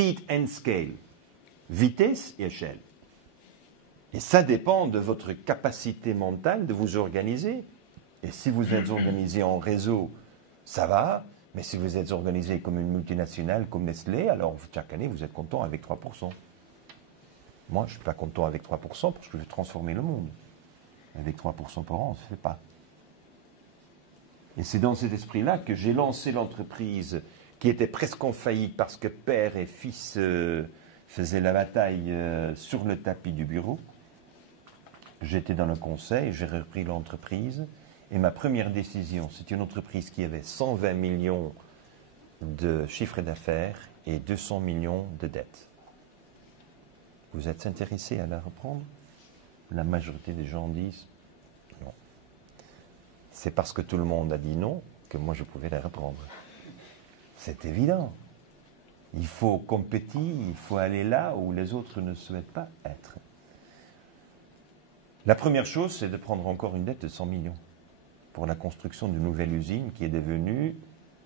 Speed and scale. Vitesse et échelle. Et ça dépend de votre capacité mentale de vous organiser. Et si vous êtes organisé en réseau, ça va. Mais si vous êtes organisé comme une multinationale, comme Nestlé, alors chaque année, vous êtes content avec 3%. Moi, je ne suis pas content avec 3% parce que je veux transformer le monde. Avec 3% par an, on ne se fait pas. Et c'est dans cet esprit-là que j'ai lancé l'entreprise qui était presque en faillite parce que père et fils faisaient la bataille sur le tapis du bureau. J'étais dans le conseil, j'ai repris l'entreprise. Et ma première décision, c'est une entreprise qui avait 120 millions de chiffre d'affaires et 200 millions de dettes. Vous êtes intéressé à la reprendre? La majorité des gens disent non. C'est parce que tout le monde a dit non que moi je pouvais la reprendre. C'est évident. Il faut compétir, il faut aller là où les autres ne souhaitent pas être. La première chose, c'est de prendre encore une dette de 100 millions pour la construction d'une nouvelle usine qui est devenue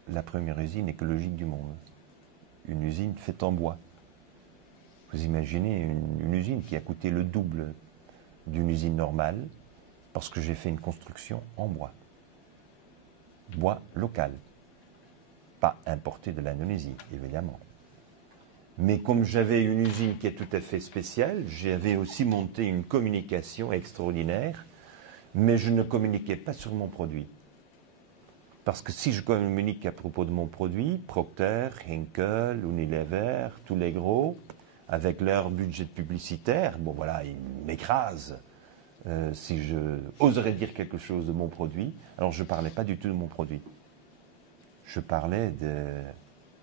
la première usine écologique du monde. Une usine faite en bois. Vous imaginez une usine qui a coûté le double d'une usine normale parce que j'ai fait une construction en bois. Bois local. Pas importé de l'Indonésie, évidemment. Mais comme j'avais une usine qui est tout à fait spéciale, j'avais aussi monté une communication extraordinaire, mais je ne communiquais pas sur mon produit. Parce que si je communique à propos de mon produit, Procter, Henkel, Unilever, tous les gros, avec leur budget publicitaire, bon voilà, ils m'écrasent si je oserais dire quelque chose de mon produit. Alors je ne parlais pas du tout de mon produit. Je parlais de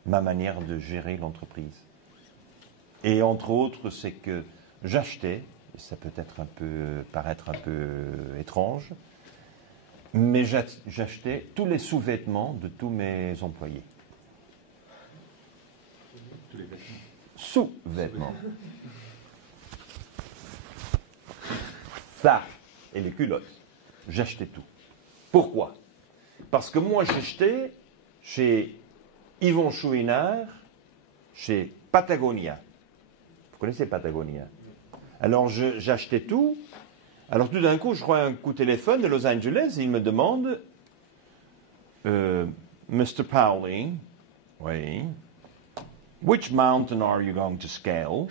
ma manière de gérer l'entreprise. Et entre autres, c'est que j'achetais, ça peut paraître un peu étrange, mais j'achetais tous les sous-vêtements de tous mes employés. Tous les vêtements. Sous-vêtements. Ça, et les culottes. J'achetais tout. Pourquoi? Parce que moi, j'achetais chez Yvon Chouinard, chez Patagonia. Vous connaissez Patagonia? Alors, j'achetais tout. Alors, tout d'un coup, je crois un coup de téléphone de Los Angeles, il me demande Mr. Powley, oui, which mountain are you going to scale?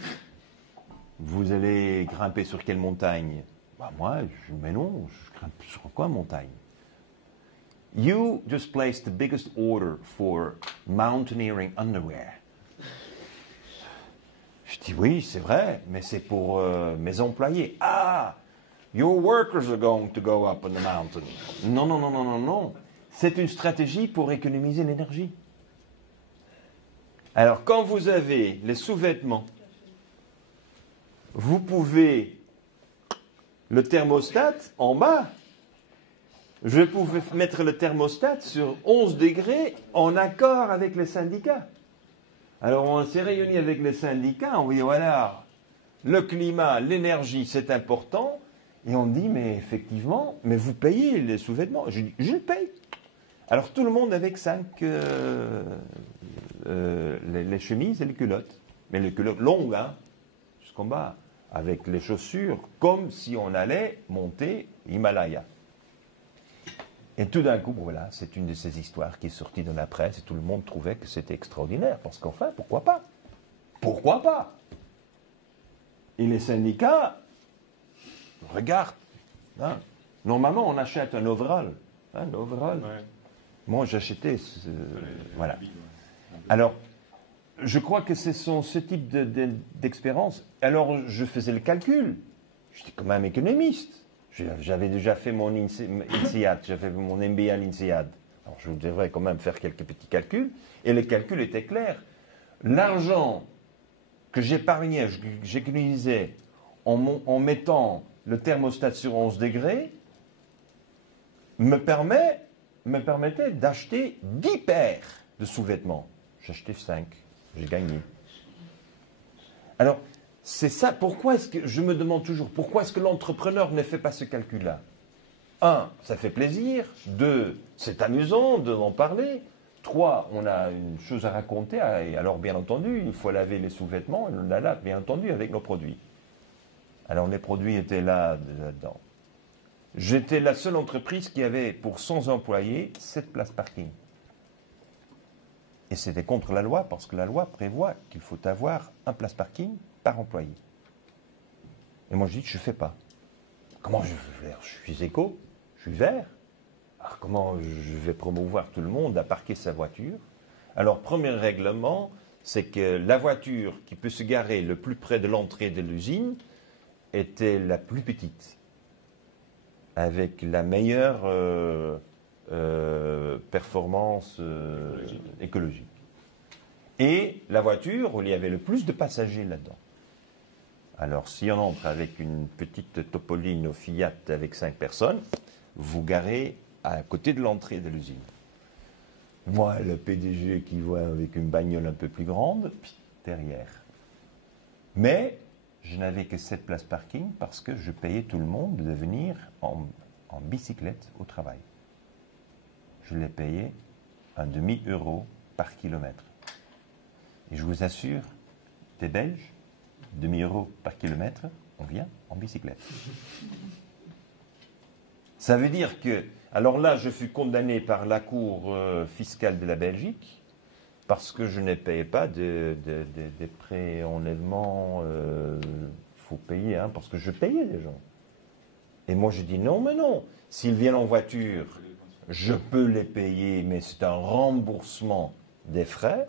Vous allez grimper sur quelle montagne? Bah, moi, mais non, je grimpe sur quoi montagne? You just placed the biggest order for mountaineering underwear. Je dis oui, c'est vrai, mais c'est pour mes employés. Ah, your workers are going to go up on the mountain. Non, non, non, non, non, non. C'est une stratégie pour économiser l'énergie. Alors, quand vous avez les sous-vêtements, vous pouvez le thermostat en bas. Je pouvais mettre le thermostat sur 11 degrés en accord avec les syndicats. Alors, on s'est réunis avec les syndicats, on dit voilà, le climat, l'énergie, c'est important. Et on dit, mais effectivement, mais vous payez les sous-vêtements. Je dis, je paye. Alors, tout le monde avec les chemises et les culottes. Mais les culottes longues, hein, jusqu'en bas, avec les chaussures, comme si on allait monter Himalaya. Et tout d'un coup, voilà, c'est une de ces histoires qui est sortie dans la presse et tout le monde trouvait que c'était extraordinaire. Parce qu'enfin, pourquoi pas? Pourquoi pas? Et les syndicats regardent. Hein. Normalement, on achète un overall. Hein, l'overall. Ouais. Moi, j'achetais. Voilà. Alors, je crois que ce sont ce type d'expérience. Alors, je faisais le calcul. J'étais comme un économiste. J'avais déjà fait mon INSEAD, j'avais fait mon MBA à l'INSEAD. Alors je devrais quand même faire quelques petits calculs. Et les calculs étaient clairs. L'argent que j'épargnais, j'économisais en mettant le thermostat sur 11 degrés, me permettait d'acheter 10 paires de sous-vêtements. J'achetais 5, j'ai gagné. Alors, c'est ça, pourquoi est-ce que, je me demande toujours, pourquoi est-ce que l'entrepreneur ne fait pas ce calcul-là? 1, ça fait plaisir. 2, c'est amusant d'en parler. 3, on a une chose à raconter, et alors bien entendu, il faut laver les sous-vêtements, et on la lave bien entendu avec nos produits. Alors les produits étaient là-dedans. J'étais la seule entreprise qui avait pour 100 employés 7 places parking. Et c'était contre la loi, parce que la loi prévoit qu'il faut avoir un place parking par employé. Et moi je dis, je ne fais pas. Comment je vais faire? Je suis éco, je suis vert. Alors comment je vais promouvoir tout le monde à parquer sa voiture? Alors premier règlement, c'est que la voiture qui peut se garer le plus près de l'entrée de l'usine était la plus petite, avec la meilleure performance écologique. Et la voiture où il y avait le plus de passagers là-dedans. Alors, si on entre avec une petite Topolino Fiat avec 5 personnes, vous garez à côté de l'entrée de l'usine. Moi, le PDG qui voit avec une bagnole un peu plus grande, derrière. Mais je n'avais que 7 places parking parce que je payais tout le monde de venir en bicyclette au travail. Je les payais 1,5 € par kilomètre. Et je vous assure, des Belges, 1,5 € par kilomètre, on vient en bicyclette. Ça veut dire que, alors là, je fus condamné par la Cour fiscale de la Belgique parce que je ne payais pas des pré-enlèvements. Il faut payer, hein, parce que je payais les gens. Et moi, je dis non, mais non. S'ils viennent en voiture, je peux les payer, mais c'est un remboursement des frais.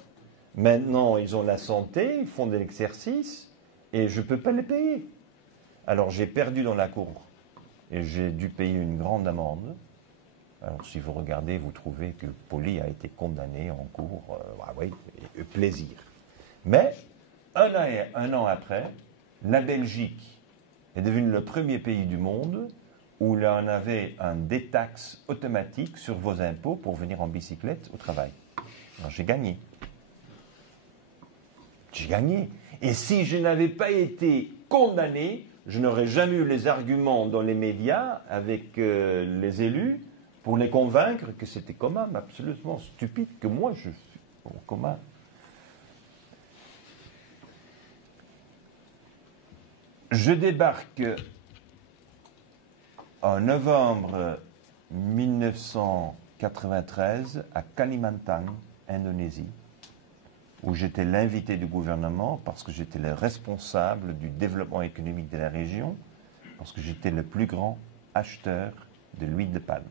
Maintenant, ils ont la santé, ils font de l'exercice, et je ne peux pas les payer. Alors, j'ai perdu dans la cour, et j'ai dû payer une grande amende. Alors, si vous regardez, vous trouvez que Poli a été condamné en cour. Oui, plaisir. Mais, un an après, la Belgique est devenue le premier pays du monde où il y en avait un détaxe automatique sur vos impôts pour venir en bicyclette au travail. Alors, j'ai gagné. J'ai gagné. Et si je n'avais pas été condamné, je n'aurais jamais eu les arguments dans les médias avec les élus pour les convaincre que c'était quand même absolument stupide que moi je suis au commun. Je débarque en novembre 1993 à Kalimantan, Indonésie, où j'étais l'invité du gouvernement parce que j'étais le responsable du développement économique de la région, parce que j'étais le plus grand acheteur de l'huile de palme.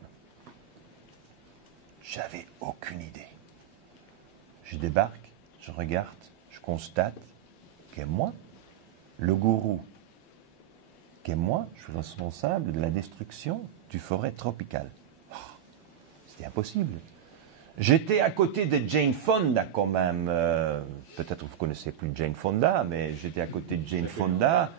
J'avais aucune idée. Je débarque, je regarde, je constate que moi, le gourou, que moi, je suis responsable de la destruction du forêt tropicale. Oh, c'était impossible. J'étais à côté de Jane Fonda quand même. Peut-être que vous ne connaissez plus Jane Fonda, mais j'étais à côté de Jane Fonda.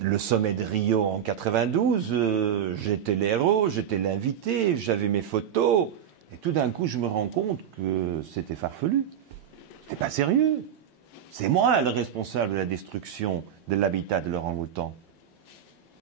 Le sommet de Rio en 92, j'étais l'héros, j'étais l'invité, j'avais mes photos. Et tout d'un coup, je me rends compte que c'était farfelu. C'était pas sérieux. C'est moi le responsable de la destruction de l'habitat de l'orang-outan.